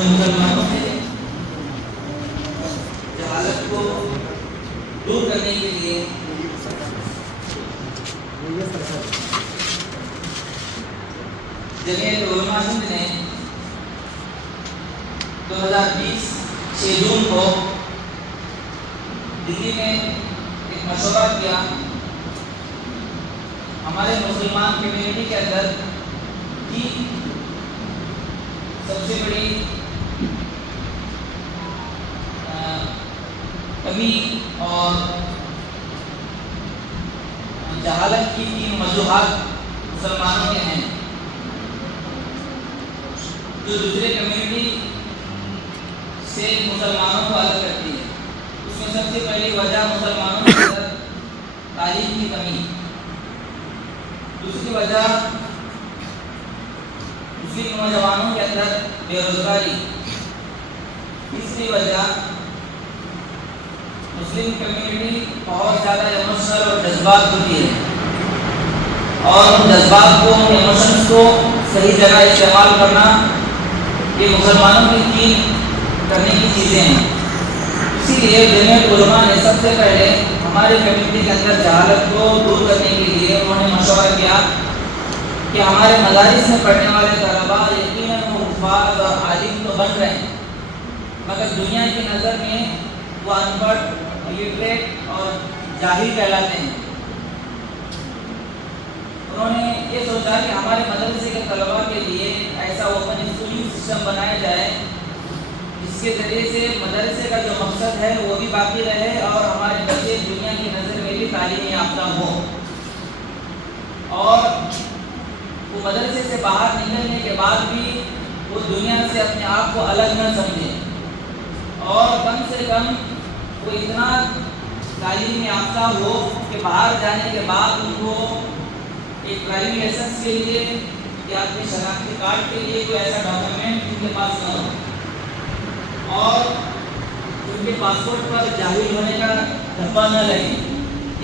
जो मुसलमानों से जहालत को दूर करने के लिए जमीयत उलमा हिंद ने 2020 6 जून को दिल्ली में एक मशवरा किया हमारे मुसलमान कम्युनिटी के अंदर की सबसे बड़ी कमी और जहालत की 3 वजूहात मुसलमानों के हैं जो दूसरे कम्युनिटी से मुसलमानों को अलग करती है। उसमें सबसे पहली वजह मुसलमानों के अंदर तालीम की कमी, दूसरी वजह मुस्लिम नौजवानों के अंदर बेरोजगारी, तीसरी वजह मुस्लिम कम्युनिटी बहुत ज़्यादा इमोशनल और जज्बात होती है और उन जज्बात को उन इमोशंस को सही जगह इस्तेमाल करना ये मुसलमानों की 3 करने की चीज़ें हैं। इसीलिए जमीयत उलमा ने सबसे पहले हमारे कम्युनिटी के अंदर जहालत को दूर करने के लिए उन्होंने मशवरा किया कि हमारे मदारिस में पढ़ने वाले तलबा यकीनन वो हुफ़ाज़ और आलिम तो बन रहे हैं मगर दुनिया की नज़र में वो अनपढ़, इलिटरेट और जाहिल कहलाते हैं। उन्होंने ये सोचा कि हमारे मदरसे के तलबा के लिए ऐसा ओपन स्कूलिंग सिस्टम बनाया जाए जिसके ज़रिए से मदरसे का जो मकसद है वो भी बाकी रहे और हमारे बच्चे दुनिया की नज़र में भी तालीम याफ्ता हो और वो मदरसे से बाहर निकलने के बाद भी वो दुनिया से अपने आप को अलग न समझे और कम से कम वो इतना तालीम याफ्ता हो कि बाहर जाने के बाद उनको एक ड्राइविंग लाइसेंस के लिए या अपने शनाख्ती कार्ड के लिए कोई ऐसा डॉक्यूमेंट उनके पास न हो और उनके पासपोर्ट पर जाहिल होने का धब्बा न लगे।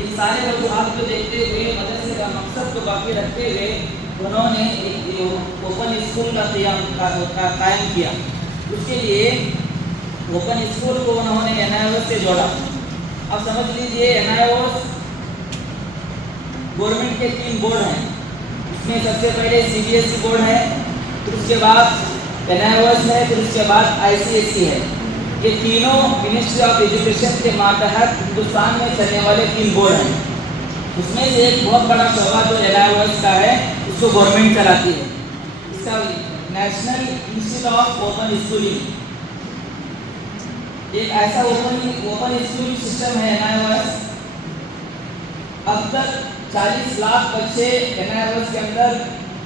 इन सारे वजूहात को देखते हुए मदरसे का मकसद को बाकी रखते हुए उन्होंने एक ओपन स्कूल का कायम किया। उसके लिए ओपन स्कूल को उन्होंने NIOS से जोड़ा। अब समझ लीजिए NIOS गवर्नमेंट के 3 बोर्ड हैं। इसमें सबसे पहले CBSE बोर्ड है, फिर उसके बाद NIOS है, फिर उसके बाद ICSE है। ये तीनों मिनिस्ट्री ऑफ एजुकेशन के मातहत हिंदुस्तान में चलने वाले 3 बोर्ड हैं। उसमें से एक बहुत बड़ा शोबा जो NIOS का है उसको गवर्नमेंट चलाती है। इसका national institute of open schooling एक ऐसा ओपन स्कूलिंग सिस्टम है NIOS। अब तक 40 लाख बच्चे NIOS के अंदर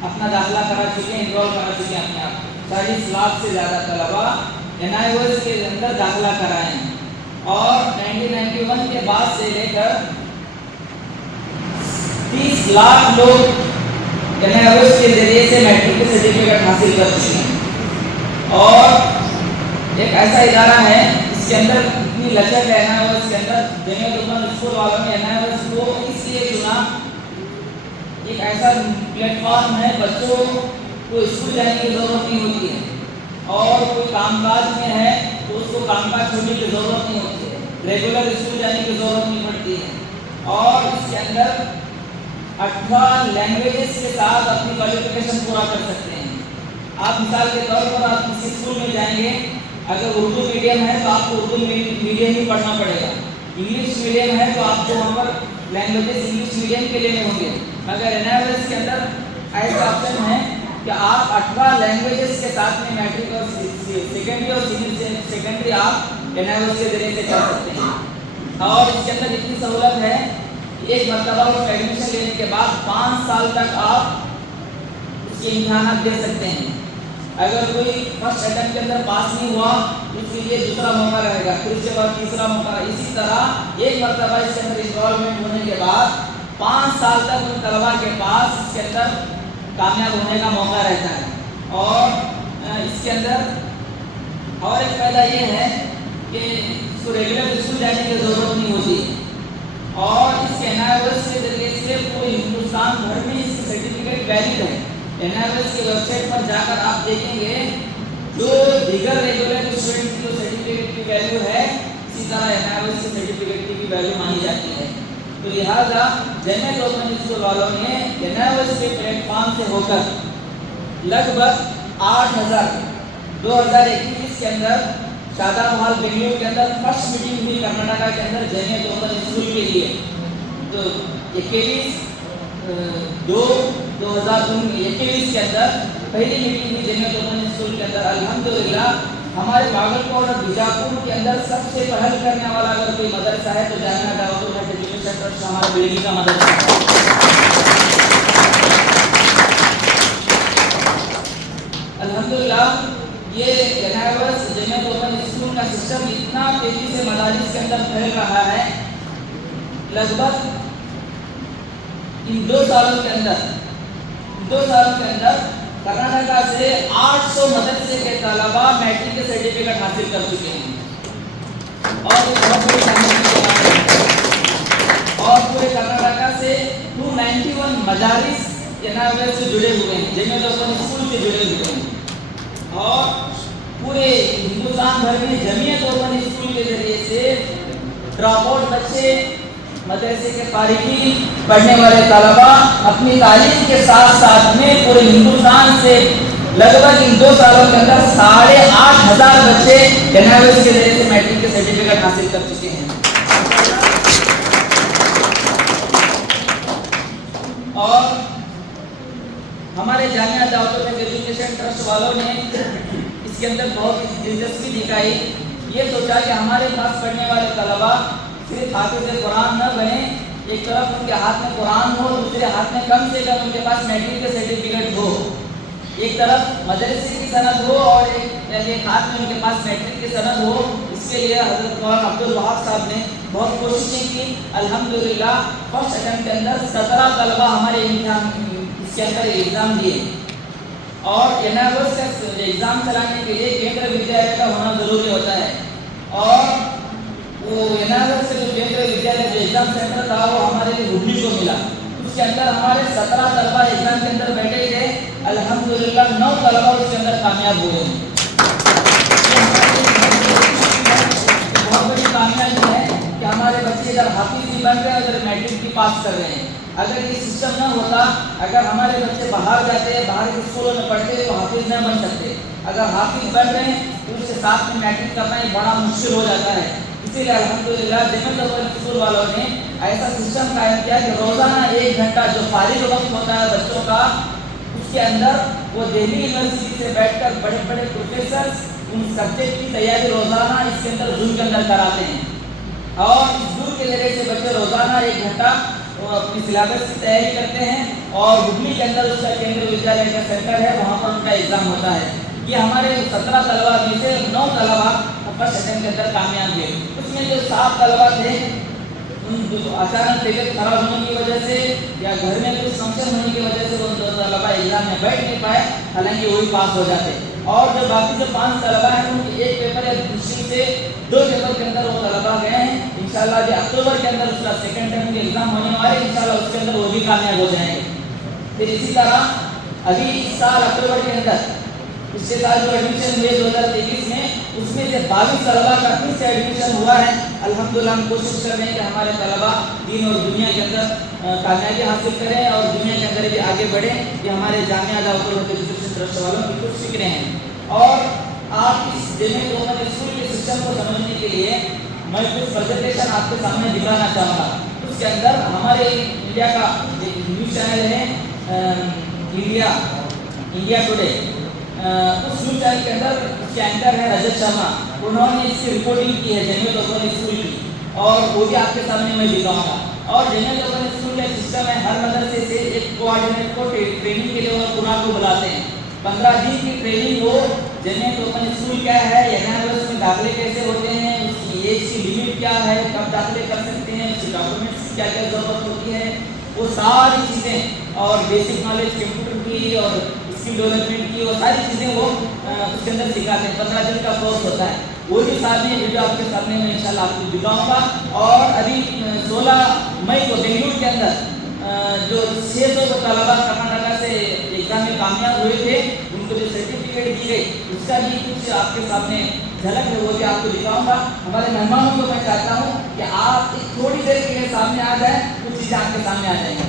अपना दाखिला करा चुके हैं, इनरोल करा चुके हैं अपने आप। 40 लाख से ज़्यादा तलबा NIOS के अंदर दाखिला कराए हैं और 1991 के बाद से लेकर 30 लाख लोग NIOS के जरिए से मैट्रिक के सर्टिफिकेट हासिल कर चुके हैं। और एक ऐसा इदारा है इसके अंदर इतनी लचक है NIOS के अंदर, जमीयत उलमा स्कूल वालों ने NIOS को इसलिए चुना, एक ऐसा प्लेटफॉर्म है बच्चों को स्कूल जाने की ज़रूरत नहीं होती है और कोई कामकाज में है तो उसको कामकाज छोड़ने की ज़रूरत नहीं होती है, रेगुलर स्कूल जाने की ज़रूरत नहीं पड़ती है और इसके अंदर 18 लैंग्वेजेस के साथ अपनी क्वालिफिकेशन पूरा कर सकते हैं। आप मिसाल के तौर पर आप किसी स्कूल में जाएंगे, अगर उर्दू मीडियम है तो आपको उर्दू मीडियम ही पढ़ना पड़ेगा, इंग्लिश मीडियम है तो आपको वहाँ पर लैंग्वेजेस इंग्लिश मीडियम के लेने होंगे। मगर NIOS के अंदर ऐसा ऑप्शन है कि आप 18 लैंग्वेजेस के साथ में मैट्रिक और सेकेंडरी और सीनियर सेकेंडरी आप NIOS के जरिए से कर सकते हैं। और इसके अंदर इतनी सहूलत है, एक मरतबा उसका एडमिशन लेने के बाद 5 साल तक आप उसके इम्तहानात दे सकते हैं। अगर कोई फर्स्ट अटेम्प्ट के अंदर पास नहीं हुआ उसके लिए दूसरा मौका रहेगा, फिर उसके बाद तीसरा मौका। इसी तरह एक मरतबा इसके अंदर इनरोलमेंट होने के बाद 5 साल तक उन तलबा के पास इसके अंदर कामयाब होने का मौका रहता है। और इसके अंदर और एक फ़ायदा ये है कि इसको रेगुलर स्कूल जाने की ज़रूरत नहीं होती और इसके NIOS के जरिए से पूरे हिंदुस्तान भर में इसकी सर्टिफिकेट वैलिड है। NIOS की वेबसाइट पर जाकर आप देखेंगे जो दीगर रेगुलर स्टूडेंट की जो सर्टिफिकेट की वैल्यू है, इसी तरह एनआईओएस की सर्टिफिकेट की भी वैल्यू मानी जाती है। तो लिहाजा जेएमएस ओपन स्कूल वालों ने एनआईओएस के प्लेटफॉर्म से होकर लगभग 8,000 2021 के अंदर शादामहल बेंगलुरु के अंदर फर्स्ट मीटिंग हुई कर्नाटका के अंदर जेएमएस ओपन स्कूल के लिए। तो 21/2/2021 के अंदर पहली मीटिंग हुई जेएमएस ओपन स्कूल के अंदर। अल्हम्दुलिल्लाह हमारे बागलकोट और बीजापुर के अंदर सबसे पहल करने वाला अगर कोई मदरसा है तो जामिया दावतुल हक एजुकेशन ट्रस्ट हमारा बेड़ी का मदरसा है। अल्हम्दुलिल्लाह ये एनआईओएस जेएमएस ओपन स्कूल का सिस्टम इतना तेजी से मदारिस के अंदर फैल रहा है, लगभग इन 2 सालों के अंदर कर्नाटका से 800 मदरसे के तलबा मैट्रिक के सर्टिफिकेट हासिल कर चुके हैं और बहुत बड़ी कामयाबी के बात है। और पूरे कर्नाटका से 291 मदारिस एनआईओएस से जुड़े हुए हैं, जेएमएस ओपन स्कूल से जुड़े हुए हैं। और पूरे हिंदुस्तान भर में जमीयत ओपन स्कूल के जरिए से ड्रॉप आउट बच्चे, मदरसे के फारिगीन, पढ़ने वाले तलबा अपनी तालीम के साथ साथ में पूरे हिंदुस्तान से लगभग इन 2 सालों के अंदर 8,500 बच्चे एनआईओएस के जरिए से मैट्रिक के सर्टिफिकेट हासिल कर चुके हैं। और हमारे जामिया दावतुल हक एजुकेशन ट्रस्ट वालों ने इसके अंदर बहुत दिलचस्पी दिखाई। ये सोचा कि हमारे पास पढ़ने वाले तलबा सिर्फ हाफिज़ कुरान न बने, एक तरफ उनके हाथ में कुरान हो, दूसरे हाथ में कम से कम उनके पास मैट्रिक के सर्टिफिकेट हो। एक तरफ मदरसे की सनद हो और एक हाथ में उनके पास मैट्रिक की सनद हो। इसके लिए हज़रत मौलाना अब्दुल वहाब साहब ने बहुत कोशिशें की। अल्हम्दुलिल्लाह फर्स्ट अटेम्प्ट के अंदर 17 तलबा हमारे इम्तिहान इसके अंदर एग्ज़ाम दिए। और एनआईओएस का एग्ज़ाम चलाने के लिए केंद्र विद्यालय का होना ज़रूरी होता है। और वो एनआईओएस का जो केंद्र विद्यालय जो एग्ज़ाम सेंटर था वो हमारे लिए हुबली को मिला। उसके अंदर हमारे 17 तलबा एग्ज़ाम के अंदर बैठे थे। अल्हम्दुलिल्लाह 9 तलबा उसके अंदर कामयाब हुए। बहुत बड़ी कामयाबी है कि हमारे बच्चे इधर हाफिज़ भी बन रहे हैं, उधर मैट्रिक भी पास कर रहे हैं। अगर ये सिस्टम न होता, अगर हमारे बच्चे बाहर जाते, बाहर के स्कूलों में पढ़ते तो हाफिज़ न बन सकते। अगर हाफिज़ बन रहे हैं तो उसके साथ में मैट्रिक करना ही बड़ा मुश्किल हो जाता है। इसीलिए अल्हम्दुलिल्लाह जेएमएस ओपन स्कूल वालों ने ऐसा सिस्टम कायम किया कि रोज़ाना 1 घंटा जो फारिग वक्त होता है बच्चों का, उसके अंदर वो दिल्ली यूनिवर्सिटी से बैठकर बड़े बड़े प्रोफेसर्स उन सब्जेक्ट की तैयारी रोज़ाना इसके अंदर जूम के अंदर कराते हैं। और इस जूम के जरिए से बच्चे रोज़ाना 1 घंटा अपनी सिलेबस की तैयारी करते हैं। और हुबली के अंदर उसका केंद्र विद्यालय का सेंटर है, वहाँ पर उनका एग्ज़ाम होता है। ये हमारे 17 तलबा में से 9 तलबा फर्स्ट अटेम्प्ट के अंदर कामयाब हुए। उसमें जो 7 तलबा थे उन अचानक तबीयत खराब होने की वजह से या घर में कुछ फंक्शन होने की वजह से वो 2 तलबा एग्जाम में बैठ नहीं पाए, हालांकि वही पास हो जाते। और जो बाकी जो 5 तलबा हैं उनके एक पेपर या मुश्किल से 2 पेपर के अंदर वो तलबा गए हैं। इंशाल्लाह जो अक्टूबर के अंदर उसका सेकंड टर्म के एग्जाम होने वाले, इंशाल्लाह उसके अंदर वो भी कामयाब हो जाएंगे। फिर इसी तरह अभी इस साल अक्टूबर के अंदर पिछले साल जो एडमिशन हुए 2023 में, उसमें से 22 तलबा का फिर से एडमिशन हुआ है। अल्हम्दुलिल्लाह हम कोशिश कर रहे हैं कि हमारे तलबा दीन और दुनिया के अंदर कामयाबी हासिल करें और दुनिया के अंदर भी आगे बढ़ें। ये हमारे जामिया दावतुल हक एजुकेशन ट्रस्ट वालों की कुछ फिक्रें हैं। और आप इस जेएमएस ओपन स्कूल के सिस्टम को समझने के लिए मैं कुछ प्रेजेंटेशन आपके सामने दिखाना चाहूँगा। उसके अंदर हमारे इंडिया का एक न्यूज़ चैनल है इंडिया टुडे, उस न्यूज़ चैनल के अंदर उसके एंकर है रजत शर्मा। उन्होंने इसकी रिपोर्टिंग की है जेएमएस ओपन स्कूल की, और वो भी आपके सामने मैं दिखाऊंगा। और जेएमएस ओपन स्कूल का सिस्टम है, हर मदरसे से एक कोऑर्डिनेटर को ट्रेनिंग के लिए वो पुरा को बुलाते हैं। 15 दिन की ट्रेनिंग हो, जेएमएस ओपन स्कूल क्या है, एनआईओएस में दाखिले कैसे होते हैं, उसकी एज की लिमिट क्या है, कब दाखिले कर सकते हैं, उसकी डॉक्यूमेंट्स की क्या क्या जरूरत होती है, वो सारी चीज़ें, और बेसिक नॉलेज कंप्यूटर की और स्किल डेवलपमेंट की, वो सारी चीज़ें वो उसके अंदर सिखाते हैं। 15 दिन का कोर्स होता है। वो भी सामने वीडियो आपके सामने मैं इंशाल्लाह आपको दिखाऊंगा। और अभी 16 मई को बेंगलुरु के अंदर जो 600 तलबा कर्नाटका से एग्जाम में कामयाब हुए थे, उनको जो सर्टिफिकेट दी गई उसका भी कुछ आपके सामने झलक है, वो भी आपको दिखाऊंगा। हमारे मेहमानों को मैं चाहता हूँ कि आप एक थोड़ी देर के लिए सामने आ जाए, कुछ चीज़ें आपके सामने आ जाएंगी।